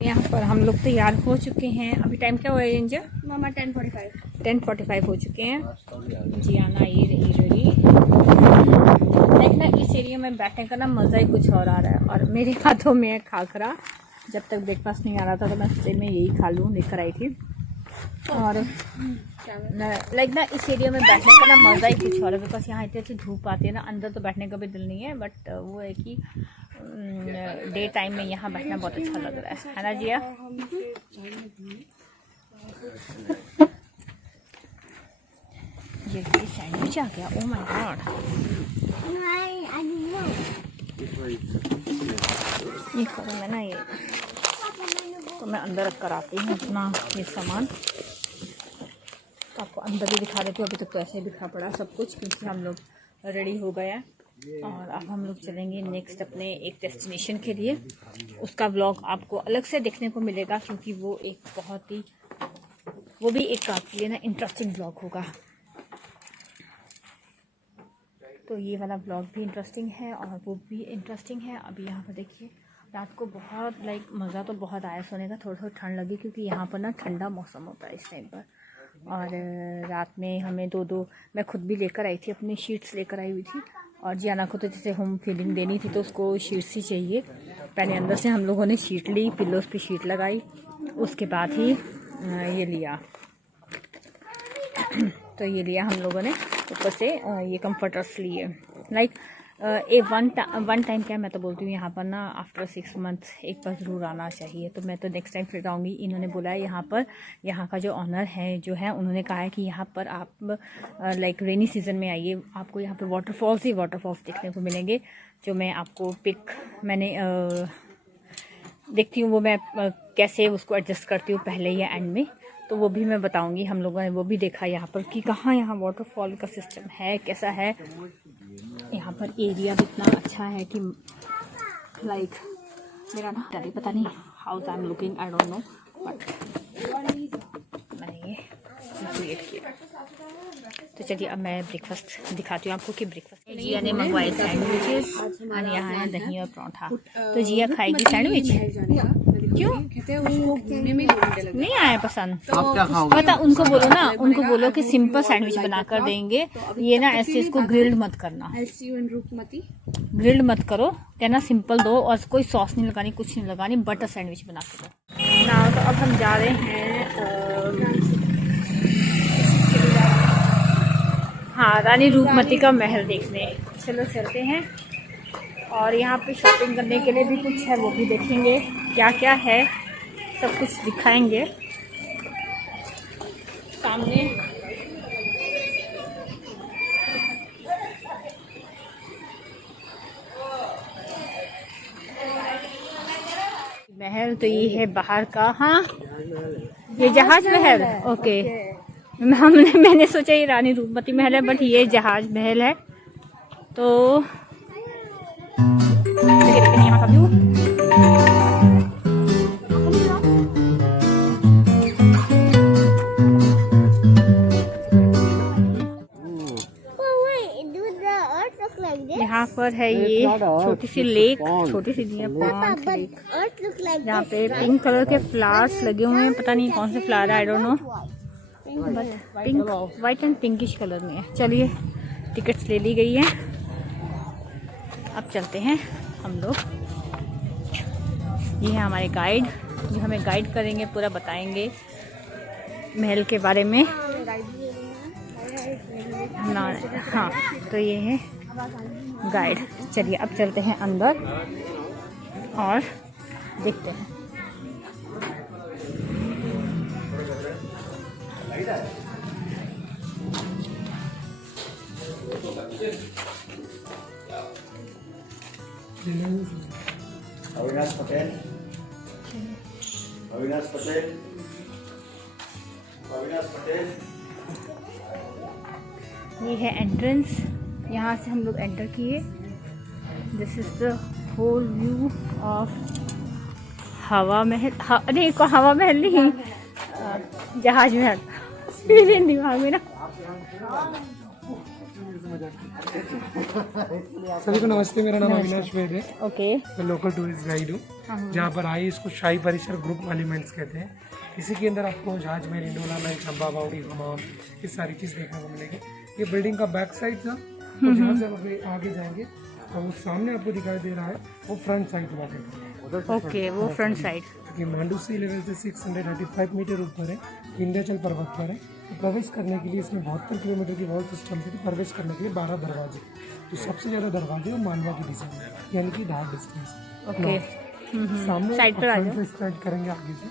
यहाँ पर हम लोग तैयार हो चुके हैं। अभी टाइम क्या हुआ है एंजल? मामा 10:45 10:45 हो चुके हैं। जी आना ये रही रेडी। लेकिन ना इस एरिया में बैठने का ना मज़ा ही कुछ और आ रहा है। और मेरे हाथों में है खाखरा। जब तक ब्रेकफास्ट नहीं आ रहा था तो मैं सोचे मैं यही खा लूँ, लेकर आई थी। और लाइक ना इस एरिया में बैठने का ना मज़ा ही कुछ और है। बिकॉज यहाँ इतनी अच्छी धूप आती है ना, अंदर तो बैठने का भी दिल नहीं है। बट वो है कि डे टाइम में यहाँ बैठना बहुत अच्छा लग रहा है ना जिया? ये सैंडविच आ गया। ओह माय गॉड, ये करो मैं ना, ये तो मैं अंदर रख कर आती हूँ अपना ये सामान। तो आपको अंदर भी दिखा देती हूँ। अभी तक तो ऐसे ही दिखा पड़ा सब कुछ, क्योंकि हम लोग रेडी हो गए हैं और अब हम लोग चलेंगे नेक्स्ट अपने एक डेस्टिनेशन के लिए। उसका व्लॉग आपको अलग से देखने को मिलेगा, क्योंकि वो भी एक आपके लिए ना इंटरेस्टिंग व्लॉग होगा। तो ये वाला व्लॉग भी इंटरेस्टिंग है और वो भी इंटरेस्टिंग है। अभी यहाँ पर देखिए, रात को बहुत मज़ा तो बहुत आया सोने का। थोड़ा ठंड लगी, क्योंकि यहाँ पर ना ठंडा मौसम होता है इस टाइम पर। और रात में हमें दो मैं खुद भी लेकर आई थी, अपनी शीट्स लेकर आई हुई थी। और जियाना को तो जैसे होम फीलिंग देनी थी तो उसको शीट्स ही चाहिए। पहले अंदर से हम लोगों ने शीट ली, पिल्लोस पे शीट लगाई, उसके बाद ही ये लिया तो ये लिया हम लोगों ने ऊपर से ये कंफर्टर्स लिए। वन टाइम क्या मैं तो बोलती हूँ, यहाँ पर ना आफ्टर 6 मंथ एक बार ज़रूर आना चाहिए। तो मैं तो नेक्स्ट टाइम फिर आऊँगी। इन्होंने बोला है यहाँ का जो ऑनर है उन्होंने कहा है कि यहाँ पर आप रेनी सीज़न में आइए, आपको यहाँ पर वाटरफॉल्स देखने को मिलेंगे। जो मैं आपको मैंने देखती हूँ वो मैं कैसे उसको एडजस्ट करती हूँ पहले या एंड में, तो वो भी मैं बताऊंगी। हम लोगों ने वो भी देखा यहाँ पर कि कहाँ यहाँ वाटरफॉल का सिस्टम है, कैसा है। यहाँ पर एरिया भी इतना अच्छा है कि मेरा ना पता नहीं house I am looking, I don't know, but मैंने ये क्रिएट किया। तो चलिए अब मैं ब्रेकफास्ट दिखाती हूँ आपको कि ब्रेकफास्ट जिया ने मंगवाए सैंडविचेस और यहाँ है दही और पराठा। तो जिया खाएगी सैंडविच। क्यों नहीं आया पसंद? पता उनको बोलो ना, उनको बोलो कि सिंपल सैंडविच बनाकर देंगे। ये ना ऐसे इसको ग्रिल्ड मत करना, ग्रिल्ड मत करो, कहना सिंपल दो और कोई सॉस नहीं लगानी, कुछ नहीं लगानी, बटर सैंडविच बना के दो ना। तो अब हम जा रहे हैं हाँ रानी रूपमती का महल देखने। चलो चलते हैं। और यहाँ पे शॉपिंग करने के लिए भी कुछ है, वो भी देखेंगे क्या क्या है, सब कुछ दिखाएंगे सामने। महल तो ये है बाहर का। हाँ ये जहाज महल, ओके। मैंने सोचा ये रानी रूपमती महल है, बट ये जहाज महल है। तो यहाँ का व्यू यहाँ पर है। ये छोटी सी लेक, छोटी सी यहाँ पे पिंक कलर के फ्लावर्स लगे हुए हैं। पता नहीं कौन से फ्लावर है, I don't know, but pink, white and pinkish colour में है। चलिए टिकट्स ले ली गई है, अब चलते हैं हम लोग। ये है हमारे गाइड जो हमें गाइड करेंगे, पूरा बताएंगे महल के बारे में ना। हाँ तो ये है गाइड। चलिए अब चलते हैं अंदर और देखते हैं। अविनाश पटेल, अविनाश पटेल, अविनाश पटेल। ये है एंट्रेंस, यहाँ से हम लोग एंटर किए। This is the whole view of Hawa Mahal. नहीं हवा महल नहीं, जहाज महल। मेरे दिमाग में ना सभी को नमस्ते, मेरा नाम अविनाश वैद है। ओके। मैं लोकल टूरिस्ट गाइड हूँ। जहाँ पर आए इसको शाही परिसर ग्रुप मॉन्यूमेंट्स कहते हैं। इसी के अंदर आपको जहाज महल, इंडोला महल, चंबा बावड़ी, हमाम, ये सारी चीज़ देखने को मिलेगी। ये बिल्डिंग का बैक साइड था और जहाँ से आप आगे जाएंगे और वो सामने आपको दिखाई दे रहा है वो फ्रंट साइड वाला है। ओके, वो फ्रंट साइड। ये मांडू सी लेवल से 635 मीटर ऊपर है, विंध्याचल पर्वत पर है। तो प्रवेश करने के लिए इसमें 72 किलोमीटर की वॉल सिस्टम से प्रवेश करने के लिए 12 दरवाजे। तो सबसे ज़्यादा दरवाजे वो मालवा की दिशा में, यानी कि धार डिस्टेंस। ओके। सामने साइड पर आ जाओ। स्टार्ट करेंगे आगे से।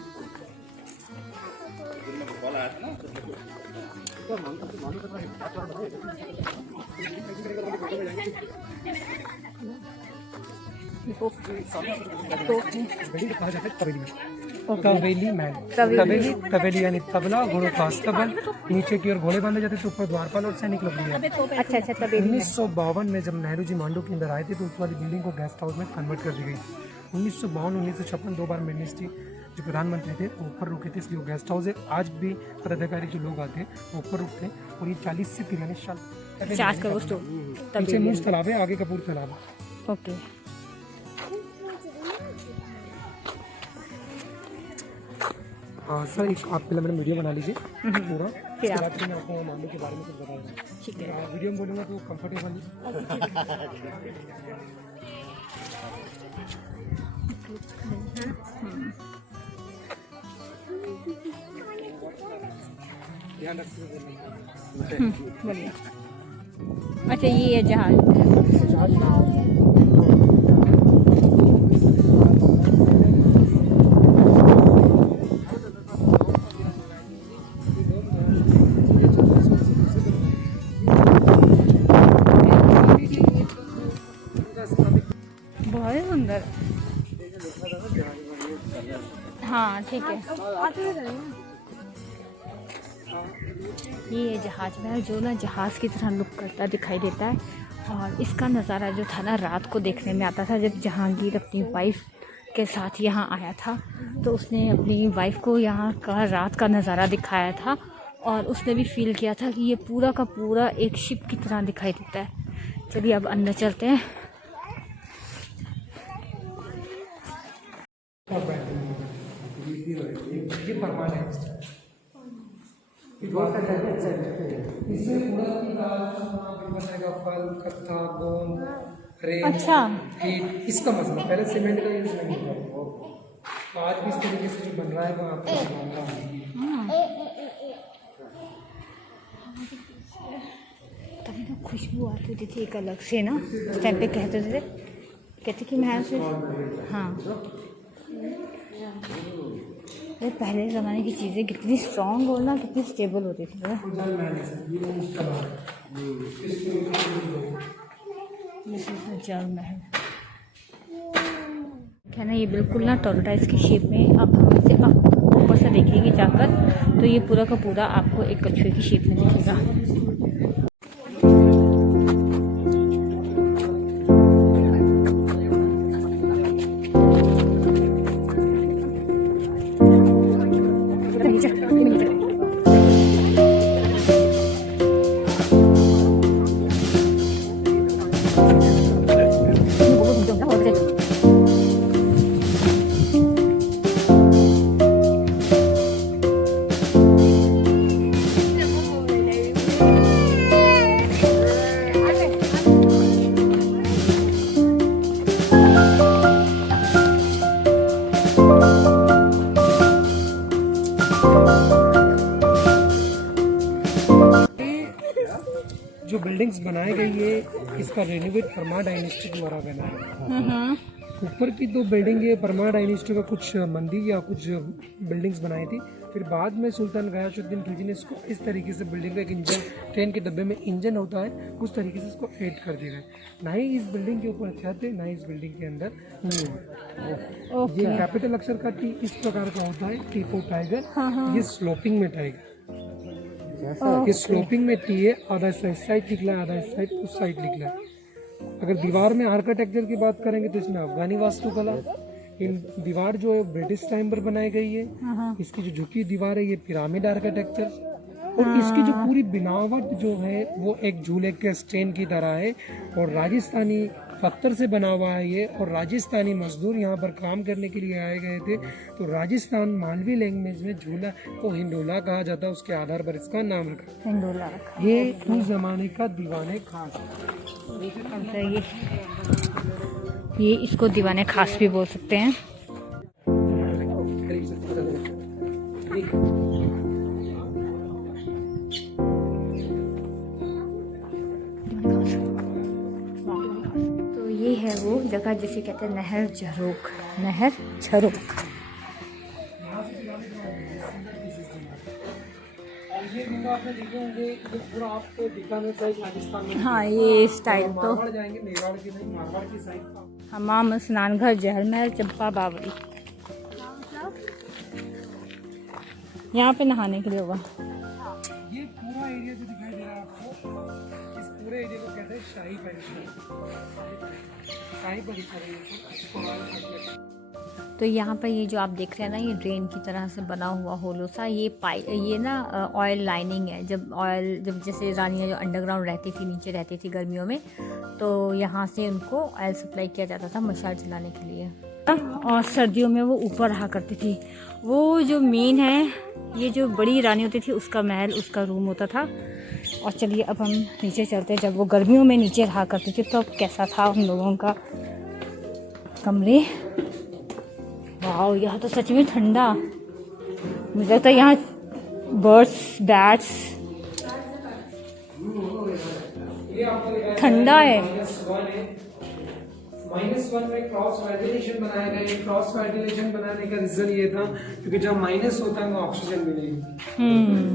बिल्डिंग कहा जाता है तवेली में। तवेली मैन, तवेली यानी तबला, घोड़ों का अस्तबल। नीचे की ओर घोड़े बांधे जाते थे, ऊपर द्वारपाल और सैनिक लोग भी हैं। अच्छा अच्छा, तब 1952 में जब नेहरू जी मांडू के अंदर आए थे तो उस वाली बिल्डिंग को गेस्ट हाउस में कन्वर्ट कर दी गई। 1952-1956 दो बार मिनिस्ट्री जो प्रधानमंत्री थे वो ऊपर रुके थे, इसलिए वो गेस्ट हाउस है। आज भी पदाधिकारी जो लोग आते हैं वो ऊपर रुकते हैं। और ये 40 से 43 साल 50 करोड़ तो पीछे मूस तालाब है, आगे कपूर तालाब है। ओके। हाँ सर, एक आप पहले मैंने वीडियो बना लीजिए पूरा, फिर आप मैं आपको मांडू के बारे में कुछ बताऊंगा। ठीक है। वीडियो में बोलूँगा तो कंफर्टेबल ध्यान रखिए। बोलिए। अच्छा, ये है जहाज। बहुत सुंदर। हाँ ठीक है। ये जहाज महल जो ना जहाज़ की तरह लुक करता दिखाई देता है। और इसका नज़ारा जो था ना रात को देखने में आता था। जब जहांगीर अपनी वाइफ के साथ यहाँ आया था तो उसने अपनी वाइफ को यहाँ का रात का नज़ारा दिखाया था और उसने भी फील किया था कि ये पूरा का पूरा एक शिप की तरह दिखाई देता है। चलिए अब अंदर चलते हैं। ये परमानेंट इसमें पूरा की बनेगा फल, कत्था, गोंद, रेत, अच्छा। ईंट, इसका मसला। पहले सीमेंट का यूज नहीं होता। तो आज भी इस तरीके से जो बन रहा है वो आपको बताऊंगा। तभी ना खुशबू आती थी एक अलग से ना। उस टाइम पे कहते कि महल से। हाँ, ये पहले ज़माने की चीज़ें कितनी स्ट्रॉन्ग और ना कितनी स्टेबल होती थी। जल महल क्या ना, ये बिल्कुल ना टॉर्टोइज की शेप में। अब हम इसे ऊपर से देखेंगे जाकर तो ये पूरा का पूरा आपको एक कछुए की शेप में दिखेगा। जो बिल्डिंग्स बनाई गई है इसका रेनोवेट परमार डायनेस्टी द्वारा बना है। ऊपर की दो बिल्डिंग है परमार डायनेस्टी का कुछ मंदिर या कुछ बिल्डिंग्स बनाई थी। फिर बाद में सुल्तान गयासुद्दीन खिलजी ने इसको इस तरीके से बिल्डिंग का एक इंजन, ट्रेन के डब्बे में इंजन होता है उस तरीके से इसको ऐड कर दिया है। ना ही इस बिल्डिंग के ऊपर छत है, ना ही इस बिल्डिंग के अंदर नींव। ये कैपिटल अक्षर का टी इस प्रकार का होता है, टी फॉर टाइगर। ये स्लोपिंग में टाइगर, ये स्लोपिंग में टी है। आधा इस साइड निकला है, आधा इस साइड उस साइड निकला है। अगर दीवार में आर्किटेक्चर की बात करेंगे तो इसमें अफगानी वास्तुकला। इन दीवार जो है ब्रिटिश टाइम पर बनाई गई है। इसकी जो झुकी दीवार है ये पिरामिड आर्किटेक्चर। और इसकी जो पूरी बनावट जो है वो एक झूले के स्टैंड की तरह है और राजस्थानी पत्थर से बना हुआ है ये। और राजस्थानी मजदूर यहाँ पर काम करने के लिए आए गए थे, तो राजस्थान मालवी लैंग्वेज में झूला को हिंडोला कहा जाता है, उसके आधार पर इसका नाम रखा। हिंडोला रखा। ये उस जमाने का दीवाने खास तो ये इसको दीवाने खास भी बोल सकते हैं। तो ये है वो जगह जिसे कहते हैं नहर झरोख। नहर झरोख। ये विंडो आपने देखे होंगे, ये पूरा आपको दिखाने चाहिए राजस्थान में। हाँ, ये स्टाइल तो मारवाड़ जाएंगे, मेवाड़ की नहीं, मारवाड़ की साइड का हमाम, स्नानघर, जहलमहल, चंपा बावड़ी। यहाँ पे नहाने के लिए होगा। ये पूरा एरिया जो दिखाई दे रहा है आपको, इस पूरे एरिया को कहते हैं शाही परिसर। शाही परिसर। तो यहाँ पर ये जो आप देख रहे हैं ना, ये ड्रेन की तरह से बना हुआ होलो सा, ये ना ऑयल लाइनिंग है। जब जैसे रानियाँ जो अंडरग्राउंड रहती थी, नीचे रहती थी गर्मियों में, तो यहाँ से उनको ऑयल सप्लाई किया जाता था मशाल जलाने के लिए। और सर्दियों में वो ऊपर रहा करती थी। वो जो मेन है, ये जो बड़ी रानी होती थी उसका महल, उसका रूम होता था। और चलिए अब हम नीचे चलते हैं। जब वो गर्मियों में नीचे रहा करती थी तो कैसा था हम लोगों का कमरे। वाह, यहाँ तो सच में ठंडा। मुझे लगता है यहाँ बर्ड्स, बैट्स ठंडा है। -1 में क्रॉस वेंटिलेशन बनाया गया। क्रॉस वेंटिलेशन बनाने का रीजन ये था क्योंकि जब माइनस होता है वो ऑक्सीजन मिलेगी,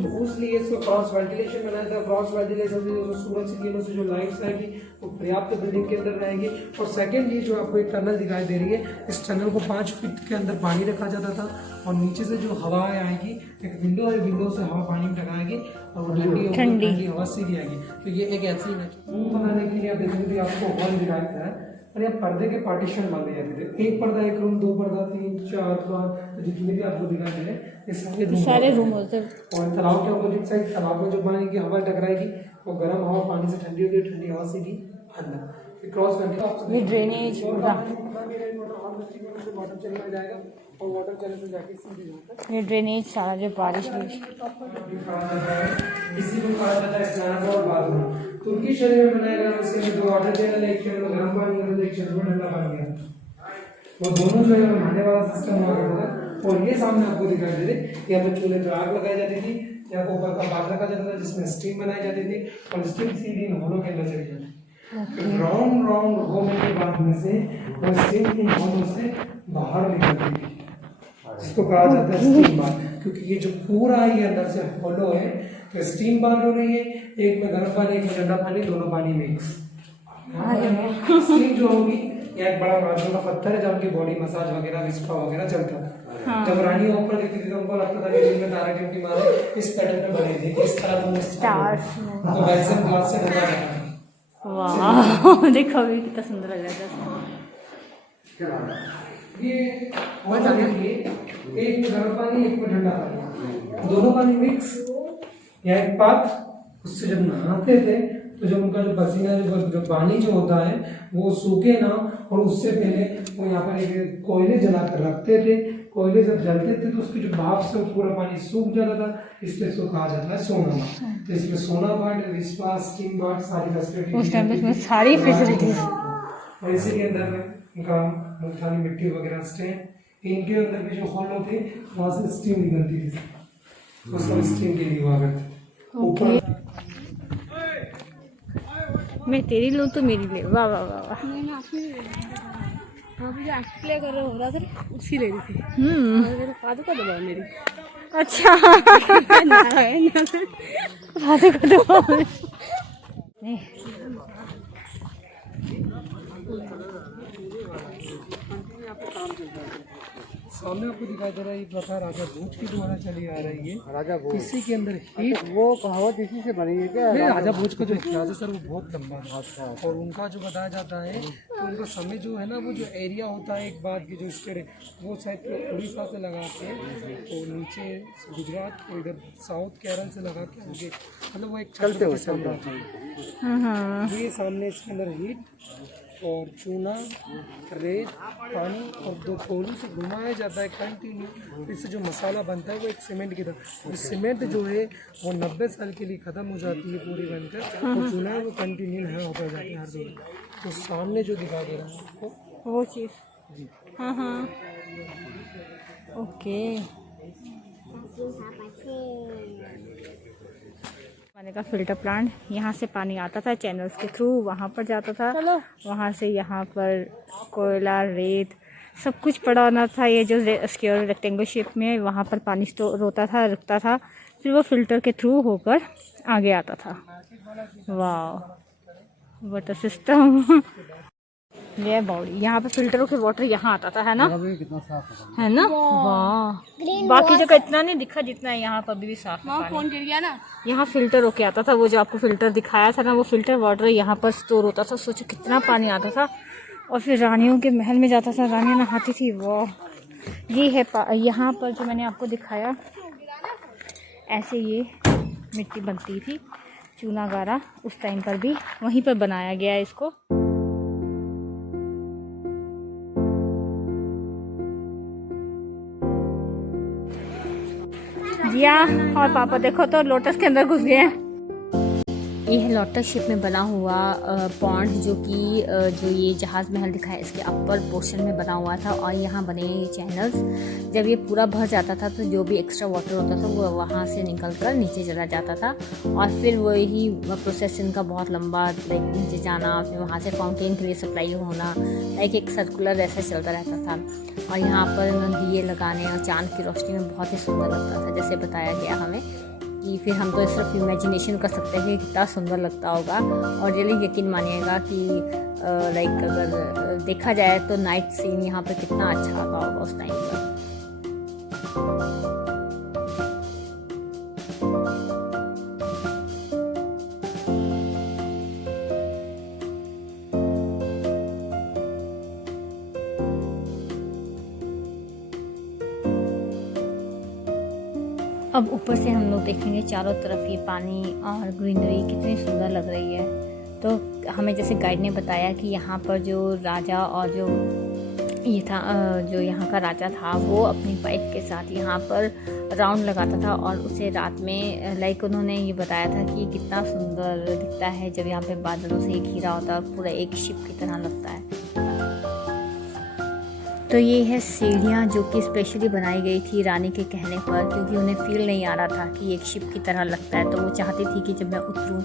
तो उसलिए इसको क्रॉस वेंटिलेशन बनाया था। क्रॉस वेंटिलेशन से जो सूरज की किरणों से जो लाइट्स आएगी वो पर्याप्त बिल्डिंग के अंदर रहेंगी। और सेकेंड, ये जो आपको एक टनल दिखाई दे रही है, इस टनल को 5 फीट के अंदर पानी रखा जाता था और नीचे से जो हवा आएगी, एक विंडो है, विंडो से हवा पानी में टकराएगी और वो ठंडी हवा सीधी आएगी। तो ये एक ऐसी बनाने के लिए आप देखेंगे आपको हॉल दिखाया था और यहाँ पर्दे के पार्टीशन बांधे जाते थे। एक पर्दा, एक रूम, 2 पर्दा, 3, 4, 5, जितने भी आपको दिखाई दे रहे हैं ये सारे रूम होते हैं। और तालाब के अपोजिट साइड, तालाब में जो पानी की हवा टकराएगी वो गर्म हवा पानी से ठंडी होगी, ठंडी हवा से भी अंदर क्रॉस करके ये ड्रेनेज वाटर चला जाएगा और वाटर चलने से जाके सीधे जाता है। ये ड्रेनेज सारा जो बारिश में इसी को कहा जाता है स्नानघर और बाथरूम। तुर्की शरीर में बनाया गया, उसके अंदर 2 वाटर चैनल, एक चैनल में गर्म पानी है, एक चैनल में ठंडा पानी है। वो दोनों जो है नहाने वाला सिस्टम हुआ करता था। और ये सामने आपको दिखाई दे रहे, यहाँ पे चूल्हे पे आग लगाई जाती थी, यहाँ पे ऊपर का बाग रखा जाता था जिसमें स्टीम बनाई जाती थी और स्टीम सीधी इन होलों के अंदर चली जाती थी। राउंड राउंड होने के बाद में से वो स्टीम इन होलों से बाहर निकलती थी, जिसको कहा जाता है स्टीम बार। क्योंकि ये जो पूरा ये अंदर से होलो है, तो स्टीम बार हो रही है, एक में गर्म पानी, एक में ठंडा पानी, दोनों पानी मिक्स। स्टीम जो होगी, यह एक बड़ा मार्बल का पत्थर है जहाँ की बॉडी मसाज वगैरह, विस्पा वगैरह चलता था। जब रानी ऊपर देखती थी तो उनको लगता था कि जिनमें तारा की माँ इस पैटर्न में बनी थी, इस तरह वो स्टार्स तो वैक्सीन ग्लास से ढका जाता है। वाह, देखो अभी कितना सुंदर लग रहा है। ये हो जाने के लिए एक में गर्म पानी, एक में ठंडा पानी, दोनों पानी मिक्स या एक पात। उससे जब नहाते थे तो जब उनका जो पसीना, जो पानी जो होता है वो सूखे ना, और उससे पहले वो यहाँ पर एक कोयले जलाकर रखते थे। कोयले जब जलते थे तो उसकी जो भाप से पूरा पानी सूख जाता था, इसलिए इसको कहा जाता है सोना बाथ। तो इसमें सोना बाथ, विस्पा, स्टीम बाथ, सारी फैसिलिटी, उस टाइम पे इसमें सारी फैसिलिटीज। और इसी के अंदर में इनका मुल्तानी मिट्टी वगैरह स्टैंड, इनके अंदर भी जो होल होते वहाँ से स्टीम निकलती थी, वो सब स्टीम के लिए हुआ करते। ऊपर मैं तेरी लूँ तो मेरी ले। वाह वाह वाह वाह। प्ले कर रहा हो रहा था, उसी ले रही थी। पादुका दबा मेरी। अच्छा, पादुका दबा नहीं। सामने आपको दिखाई दे रहा है ये प्रथा राजा भोज के द्वारा चली आ रही है। राजा भोज इसी के अंदर हीट वो कहावत इसी से बनी है क्या? नहीं, राजा भोज का जो इतिहास है सर वो बहुत लंबा है। अच्छा और उनका जो बताया जाता है कि उनका समय जो है ना वो जो एरिया होता है एक बात की जो स्टेट है वो शायद उड़ीसा से लगा के तो नीचे गुजरात और इधर साउथ केरल से लगा के आगे मतलब वो एक चलते हो साम्राज्य ये सामने इसके अंदर हीट और चूना रेत पानी और 2 कोलू से घुमाया जाता है कंटिन्यू। इससे जो मसाला बनता है वो एक सीमेंट की तरह वो सीमेंट जो है वो 90 साल के लिए ख़त्म हो जाती है पूरी बनकर और चूना है वो कंटिन्यू है होता जाता है हर दिन। तो सामने जो दिखा दे रहा है आपको वो चीज़। जी हाँ ओके। पानी का फिल्टर प्लांट, यहाँ से पानी आता था चैनल्स के थ्रू, वहाँ पर जाता था, वहाँ से यहाँ पर कोयला रेत सब कुछ पड़ा होना था। ये जो स्क्वायर रेक्टेंगल शेप में वहाँ पर पानी स्टोर होता था, रुकता था, फिर वो फिल्टर के थ्रू होकर आगे आता था। वाह वाटर सिस्टम ये बॉडी यहाँ पे फिल्टर होकर वाटर यहाँ आता था, है ना? कितना साफ है ना? वाह बाकी जगह इतना नहीं दिखा जितना है यहाँ पर भी साफ है फोन गिर गया ना। यहाँ फिल्टर होके आता था, वो जो आपको फिल्टर दिखाया था ना वो फिल्टर वाटर यहाँ पर स्टोर होता था। सोचो कितना पानी आता था। और फिर रानियों के महल में जाता था, रानियाँ नहाती थी। वाह ये है यहाँ पर जो मैंने आपको दिखाया ऐसे ये मिट्टी बनती थी, चूना गारा उस टाइम पर भी वहीं पर बनाया गया है इसको। जिया और पापा देखो तो लोटस के अंदर घुस गए हैं। ये है लोटस शेप में बना हुआ पॉन्ड जो कि जो ये जहाज महल दिखाया इसके अपर पोर्शन में बना हुआ था। और यहाँ बने ये चैनल्स, जब ये पूरा भर जाता था तो जो भी एक्स्ट्रा वाटर होता था वो वहाँ से निकल कर नीचे चला जाता था। और फिर वही प्रोसेस इनका बहुत लंबा लाइक नीचे जाना, फिर वहाँ से फाउंटेन के लिए सप्लाई होना, लाइक एक सर्कुलर ऐसा चलता रहता था। और यहाँ पर दिए लगाने और चांद की रोशनी में बहुत ही सुंदर लगता था, जैसे बताया गया हमें कि फिर हम तो सिर्फ इमेजिनेशन कर सकते हैं कि कितना सुंदर लगता होगा। और रियली यकीन मानिएगा कि लाइक अगर देखा जाए तो नाइट सीन यहाँ पे कितना अच्छा आता होगा उस टाइम पर। अब ऊपर से हम लोग देखेंगे चारों तरफ ये पानी और ग्रीनरी कितनी सुंदर लग रही है। तो हमें जैसे गाइड ने बताया कि यहाँ पर जो राजा और जो ये था जो यहाँ का राजा था वो अपनी वाइफ के साथ यहाँ पर राउंड लगाता था और उसे रात में लाइक उन्होंने ये बताया था कि कितना सुंदर दिखता है जब यहाँ पे बादलों से घिरा होता है, पूरा एक शिप की तरह लगता है। तो ये है सीढ़ियाँ जो कि स्पेशली बनाई गई थी रानी के कहने पर, क्योंकि उन्हें फील नहीं आ रहा था कि एक शिप की तरह लगता है। तो वो चाहती थी कि जब मैं उतरूँ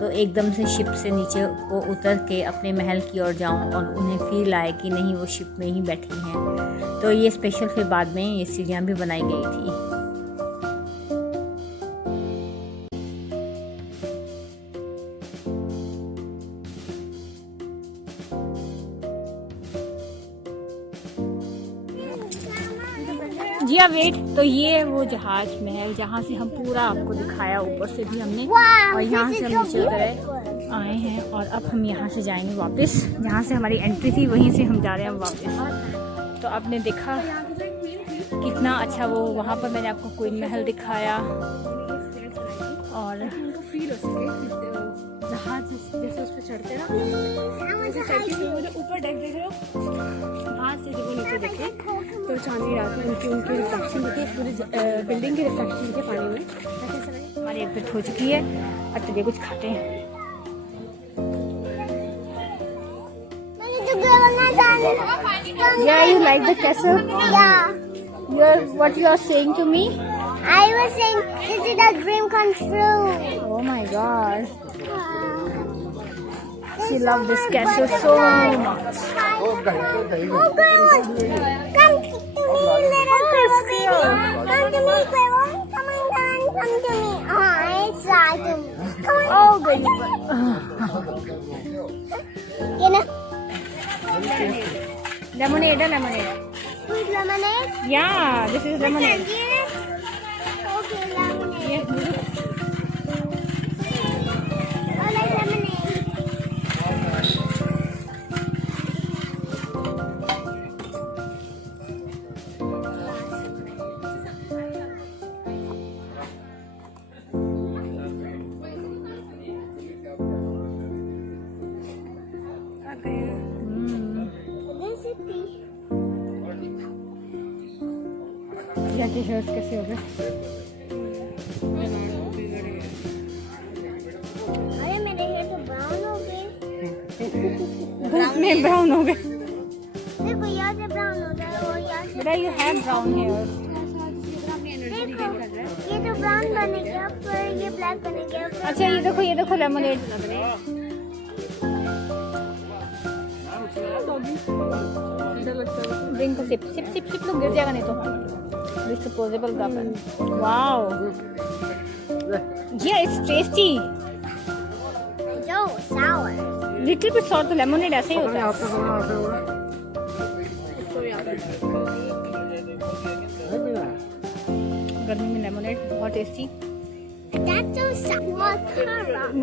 तो एकदम से शिप से नीचे को उतर के अपने महल की ओर जाऊँ और उन्हें फील आए कि नहीं वो शिप में ही बैठी हैं। तो ये स्पेशल फिर बाद में ये सीढ़ियाँ भी बनाई गई थी। जी हाँ वेट, तो ये वो जहाज महल जहाँ से हम पूरा आपको दिखाया ऊपर से भी हमने, और यहाँ से हम नीचे उतरे आए हैं और अब हम यहाँ से जाएंगे वापस, जहाँ से हमारी एंट्री थी वहीं से हम जा रहे हैं वापस। तो आपने देखा कितना अच्छा वो वहाँ पर मैंने आपको क्वीन महल दिखाया और फील हो सके जहाज जैसे उस पर चढ़ते ना, जैसे चढ़ते हुए मुझे ऊपर डेक देख रहे हो, वहाँ से जब नीचे देखे तो चांदी रात में उनकी रिफ्लेक्शन होती है पूरी बिल्डिंग की रिफ्लेक्शन होती है पानी में। हमारी एग्जिट हो चुकी है और चलिए कुछ खाते हैं। Yeah, you like the castle? Yeah. What you are saying to me? I was saying this is a dream come true. Oh my God. She loved this castle so much. Oh God! Come to me, little girl. Come to me, Quavo. Come on, come to me. Oh, it's right. Come on. Oh baby. You know. Lemonade. Sweet lemonade? Yeah, this is lemonade. Okay, lemonade. Yeah. I like lemonade. This is tea. या T-shirts कैसे हो गए? अरे मेरे hair तो brown हो गए। धूप में ब्राउन हो गए. देखो यहाँ से ब्राउन होता है और यहाँ से बेटा यू हैव ब्राउन हेयर. देखो ये तो ब्राउन बनेगा फिर ये ब्लैक बनेगा फिर अच्छा ये देखो lemonade. Drink sip sip sip sip लोग गिर जाएगा नहीं तो. डिस्पोजेबल गपन. वाओ. Yeah, it's tasty. जो sour Little bit sour. तो लेमनेड ऐसे ही होता है. गर्मी में लेमनेड बहुत tasty. that's so sour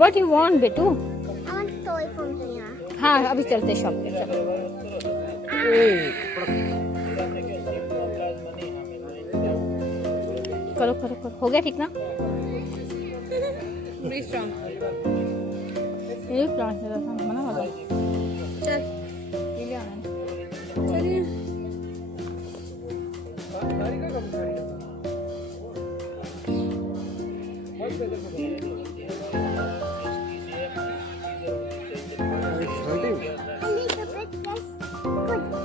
What you want बेटू? I want toy from here हाँ अभी चलते शॉप पे. चलो. करो करो करो. हो गया ठीक ना? ये प्लांट से था मना वाला. चल ये ले आना. चलिए